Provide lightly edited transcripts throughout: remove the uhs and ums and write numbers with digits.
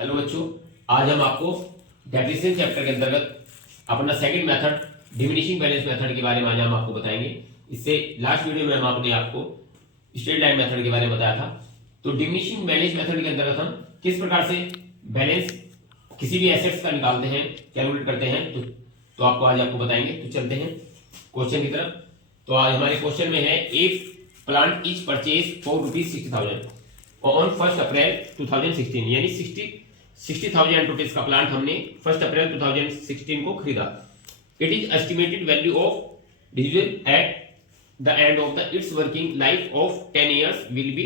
Hello बच्चों, आज हम आपको डेप्रिसिएशन चैप्टर के अंतर्गत अपना second method diminishing balance method के बारे में आज हम आपको बताएंगे। इससे लास्ट वीडियो में हम आपको स्ट्रेट लाइन मेथड के बारे में बताया था। तो डिमिनिशिंग बैलेंस मेथड के अंतर्गत हम किस प्रकार से बैलेंस किसी भी एसेट्स का निकालते हैं, कैलकुलेट करते हैं, तो आपको आज बताएंगे। तो चलते हैं क्वेश्चन की तरफ। तो आज हमारे क्वेश्चन में है एक plant is purchase for ₹60,000 on 1 अप्रैल 2016, यानी 60,000 रुपीज का प्लांट हमने 1 अप्रैल 2016 को खरीदा। It is estimated value of division at the end of the it's working life of 10 years will be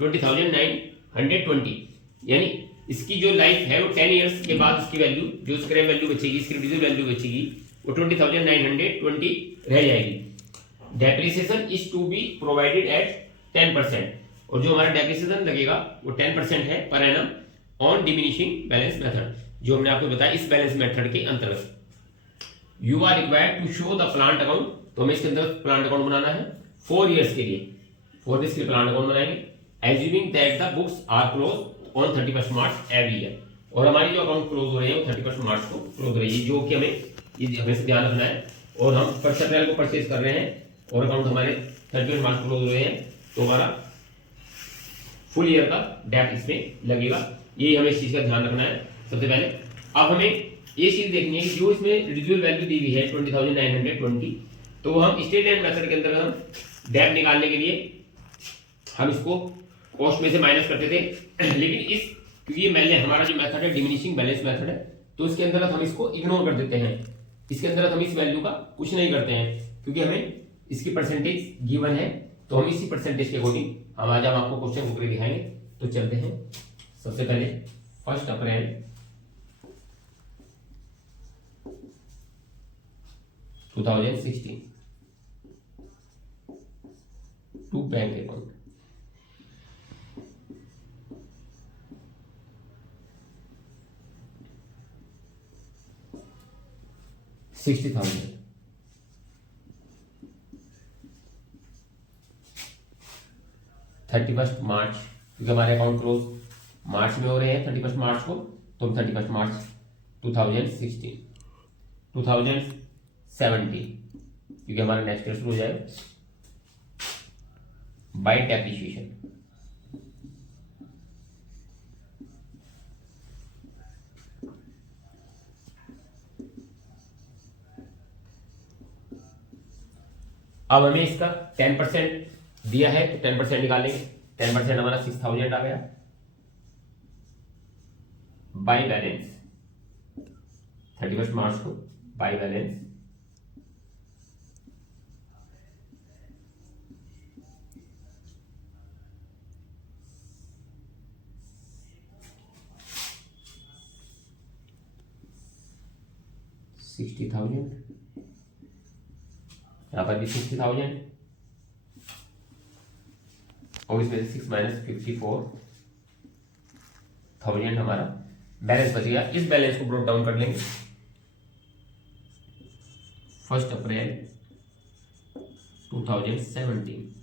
20,920, यानी इसकी जो लाइफ है वो 10 years के बाद इसकी वैल्यू जो स्क्रैप वैल्यू बचेगी, इसकी डिविजन वैल्यू बचेगी वो 20,920 रह जाएगी। Depreciation is to be provided at 10%, और जो हमारा डेप्रिसिएशन लगेगा वो 10% है per annum on diminishing balance method, जो हमने आपको बताया इस बैलेंस मेथड के अंतर्गत। You are required to show the plant account, तो हमें इसके अंदर प्लांट अकाउंट बनाना है 4 years के लिए। 4 years के लिए प्लांट अकाउंट बनाएंगे, assuming that the books are close on 31 March every year, और हमारी जो अकाउंट क्लोज हो रहे हैं वो 31 मार्च को क्लोज हो रही है, जो कि हमें ध्यान रखना है। और हम 1 अप्रैल को परचेज कर रहे हैं और अकाउंट हमारे 31 मार्च को क्लोज हो रहे हैं, तो हमारा फुल ईयर का डेट इसमें लगेगा। ये हमें इस चीज का ध्यान रखना है सबसे पहले। अब हमें ये चीज देखनी है कि जो इसमें रिड्यूल वैल्यू दी हुई है 20,920, तो हम स्ट्रेट लाइन मेथड के अंदर हम डेट निकालने के लिए हम इसको कॉस्ट में से माइनस करते थे, लेकिन क्योंकि ये हमारा जो मेथड है डिमिनिशिंग बैलेंस मेथड है, तो इसके अंदर हम इसको इग्नोर कर देते हैं। इसके अंदर हम इस वैल्यू का कुछ नहीं करते हैं, क्योंकि हमें इसकी परसेंटेज गिवन है, तो हम इसी परसेंटेज के अकॉर्डिंग हम आज हम आपको क्वेश्चन करके दिखाएंगे। तो चलते हैं सबसे पहले 1 अप्रैल 2016 टू बैंक अकाउंट। $60,000 31 मार्च, क्योंकि हमारे अकाउंट क्लोज मार्च में हो रहे हैं 31 मार्च को, तो 31 मार्च 2016 2017, क्योंकि हमारा नेक्स्ट ईयर शुरू हो जाए बाय डेप्रिसिएशन। अब हमें इसका 10% दिया है, तो 10% निकालेंगे। 10% हमारा 6,000 आ गया बाय बैलेंस 31 मार्च को, बाय बैलेंस $60,000, यहां पर भी 60,000, और इसमें से 6 - 54,000 हमारा बैलेंस बचेगा। इस बैलेंस को ब्रोक डाउन कर लेंगे। 1 April 2017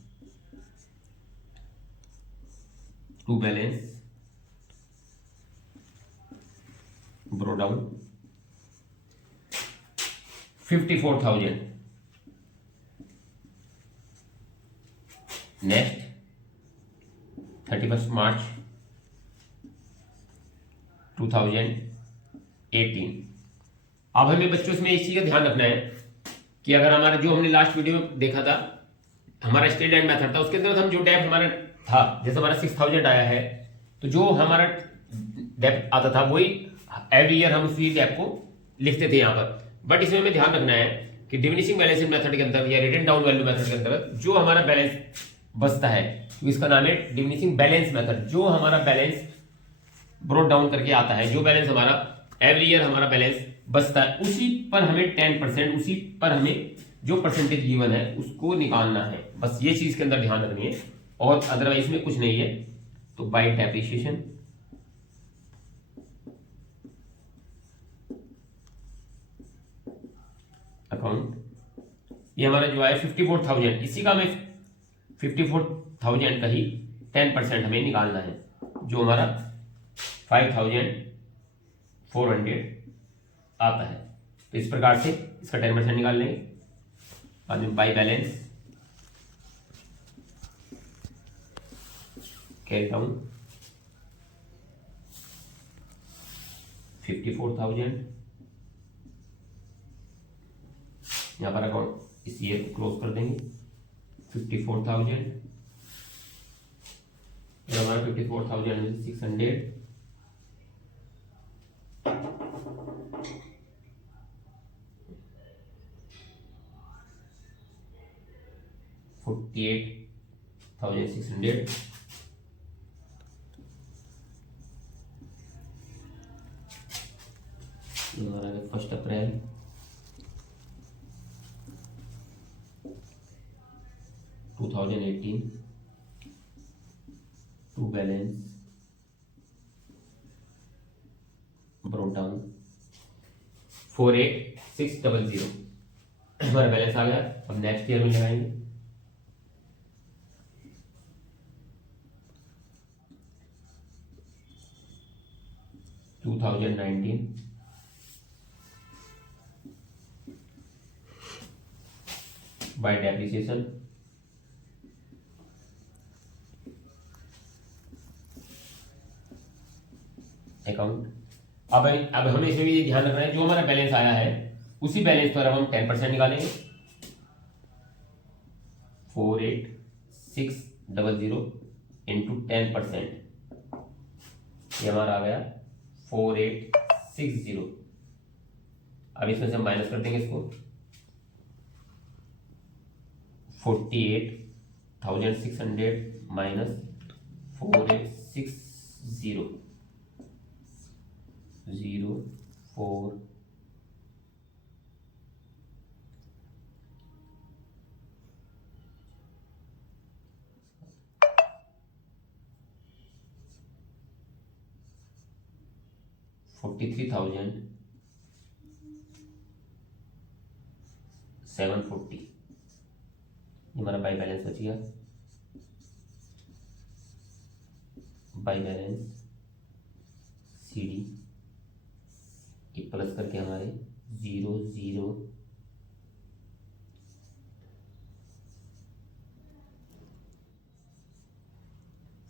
to balance brought down 54,000। Next 31 March 2018। अब हमें बच्चों इसमें इस चीज का ध्यान रखना है कि अगर हमारा जो हमने लास्ट वीडियो में देखा था हमारा स्ट्रेट लाइन मेथड था, उसके अंदर हम जो डेप्थ हमारा था, जैसे हमारा 6,000 आया है, तो जो हमारा डेप्थ आता था वही एवरी ईयर हम उसी डेप्थ को लिखते थे यहाँ पर। बट इसमें हमें ध्यान रखना है कि डिमिनिशिंग बैलेंस मेथड के अंदर या रिटन डाउन वैल्यू मेथड के अंदर जो हमारा बैलेंस बचता है, तो इसका नाम है डिमिनिशिंग बैलेंस मेथड। जो हमारा बैलेंस ब्रोक डाउन करके आता है, जो बैलेंस हमारा एवरी ईयर हमारा बैलेंस बचता है, उसी पर हमें 10%, उसी पर हमें जो परसेंटेज गिवन है उसको निकालना है। बस ये चीज के अंदर ध्यान रखनी है, और अदरवाइज में कुछ नहीं है। तो बाय डेप्रिसिएशन अकाउंट, ये हमारा जो है 54,000, इसी का हमें 54,000 का ही 10% हमें निकालना है, जो हमारा 5400 आता है। तो इस प्रकार से इसका 10% निकाल लेंगे। बाद में बाई बैलेंस कैरी डाउन 54,000, यहाँ पर अकाउंट इस ईयर को क्लोज कर देंगे 54,000 और हमारा 54,600 48,600 हमारा 1 अप्रैल 2018 टू बैलेंस ब्रोट डाउन 48,600 हमारा बैलेंस आ गया। अब नेक्स्ट ईयर में लगाएंगे। To 2019 by depreciation account. अब हमें इसमें भी ध्यान रखना है, जो हमारा बैलेंस आया है उसी बैलेंस पर अब हम 10% निकालेंगे। 48,600 इंटू 10%, ये हमारा आ गया 4860। अब इसमें से हम माइनस कर देंगे इसको 48,600 माइनस 4860 04 43,740 ये हमारा बाई बैलेंस बच गया। बाई बैलेंस CD ये प्लस करके हमारे 0 0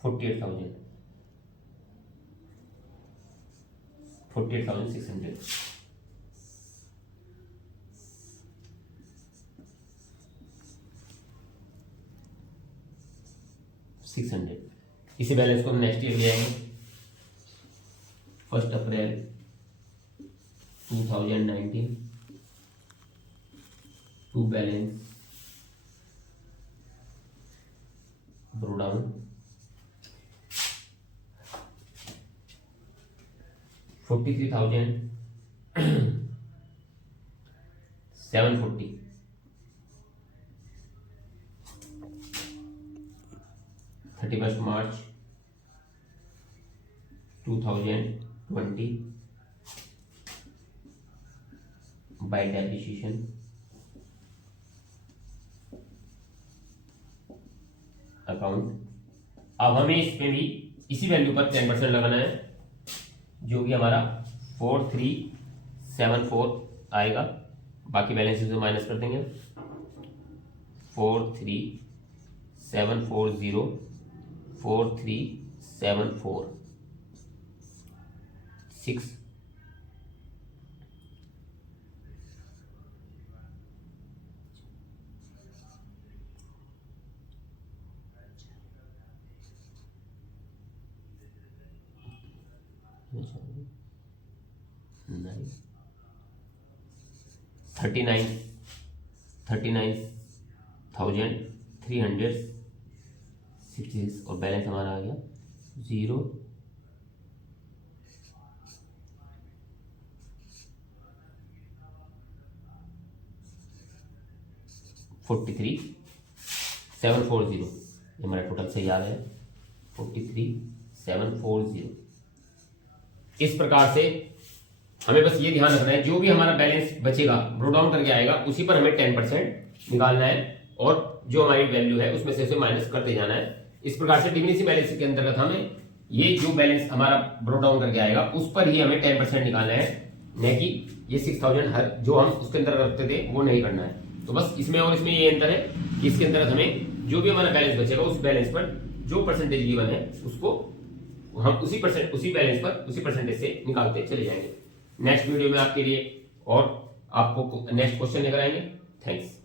48,600 600 इसी बैलेंस को हम नेक्स्ट ईयर ले आएंगे। 1 April 2019 to balance brought down 43,740 31 March 2020 by depreciation account. अब हमें इसमें भी इसी वैल्यू पर 10% लगाना है, जो कि हमारा 4374 आएगा। बाकी बैलेंस से माइनस कर देंगे 43,740 4374 6 39,366 और बैलेंस हमारा आ गया 0 43,740 ये हमारा टोटल सही आ रहा है 43,740। इस प्रकार से हमें बस ये ध्यान रखना है, जो भी हमारा बैलेंस बचेगा ब्रो डाउन करके आएगा उसी पर हमें 10% निकालना है और जो हमारी वैल्यू है उसमें से माइनस करते जाना है। इस प्रकार से डिमिनिशिंग बैलेंस के अंतर्गत हमें ये जो बैलेंस हमारा ब्रोट डाउन करके आएगा उस पर ही हमें 10% निकालना है, न कि ये 6000 हर जो हम उसके अंदर रखते थे वो नहीं करना है। तो बस इसमें और इसमें ये अंतर है कि इसके अंदर हमें जो भी हमारा बैलेंस बचेगा उस बैलेंस पर जो परसेंटेज गिवन है उसको हम उसी बैलेंस पर उसी परसेंटेज से निकालते चले जाएंगे। नेक्स्ट वीडियो में आपके लिए और आपको नेक्स्ट क्वेश्चन लेकर आएंगे। थैंक्स।